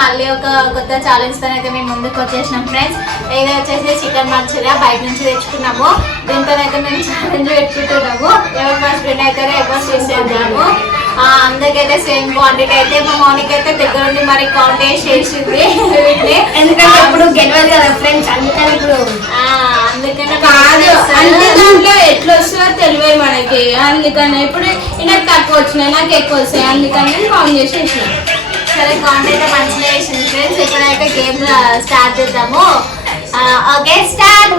మళ్ళీ ఒక కొత్త ఛాలెంజ్ తో అయితే మేము ముందుకు వచ్చేసినాం ఫ్రెండ్స్. ఇది వచ్చేసి చికెన్ మంచూరియా బయట నుంచి తెచ్చుకున్నాము. దీంతో అయితే మేము ఛాలెంజ్ పెట్టుకుంటున్నాము. ఎవరు ఫస్ట్ విన్ అవుతారో ఎవరు చేసేద్దాము. అందరికైతే సేమ్ క్వాంటిటీ అయితే మా మార్నింగ్ అయితే దగ్గర ఉండి మరి కౌంట్ చేసింది. ఎందుకంటే ఇప్పుడు గెలవాలి కదా ఫ్రెండ్స్, అందుకని ఇప్పుడు అందుకనే కాదు అంటే దాంట్లో ఎట్లా వస్తుందో తెలియదు మనకి. అందుకని ఇప్పుడు నాకు తక్కువ వచ్చినాయి, నాకు ఎక్కువ వస్తాయి, అందుకని నేను కౌంట్ చేసేసిన. సరే కౌంట్ అయితే మంచిగా చేసింది ఫ్రెండ్స్. ఇప్పుడైతే గేమ్ స్టార్ట్ చేద్దాము. Okay start.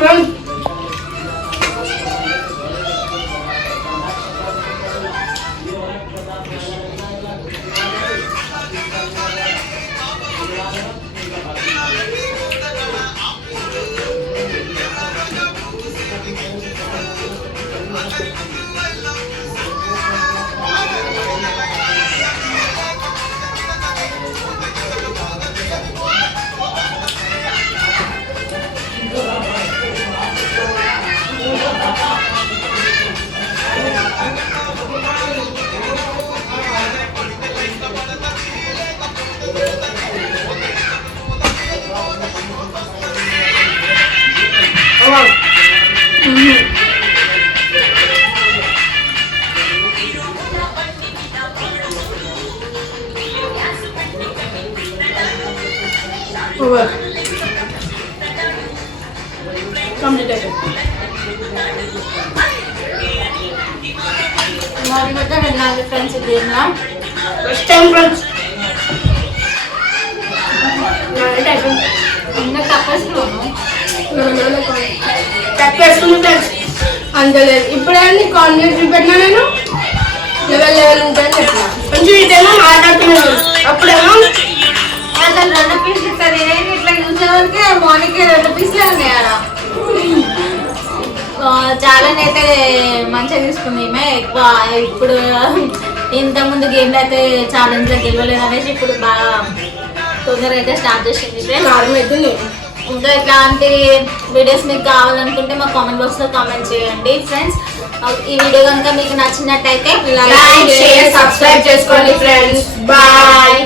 ఫ్రెండ్స్ అంతలేదు. ఇప్పుడేమో కాన్ఫిడెన్స్ పెట్టినా నేను లెవెల్ ఉంటాయని చెప్పిన. కొంచెం ఇదేమో మాట్లాడుతున్నాను, అప్పుడేమో అసలు 2 పీసులు ఇస్తారు. నేను ఇట్లా చూసేవారికి మార్నింగ్ 2 పీసులే ఉన్నాయి ఆడ. ఛాలెంజ్ అయితే మంచిగా తీసుకుంది ఈమె. ఎక్కువ ఇప్పుడు ఇంతకుముందు గేమ్లో అయితే ఛాలెంజ్లో గెలవలేదు అనేసి ఇప్పుడు బాగా తొందరగా అయితే స్టార్ట్ చేసింది. ఇంకా ఇట్లాంటి వీడియోస్ మీకు కావాలనుకుంటే మా కామెంట్ బాక్స్లో కామెంట్ చేయండి ఫ్రెండ్స్. ఈ వీడియో కనుక మీకు నచ్చినట్టయితే లైక్, షేర్, సబ్స్క్రైబ్ చేసుకోండి ఫ్రెండ్స్. బాయ్.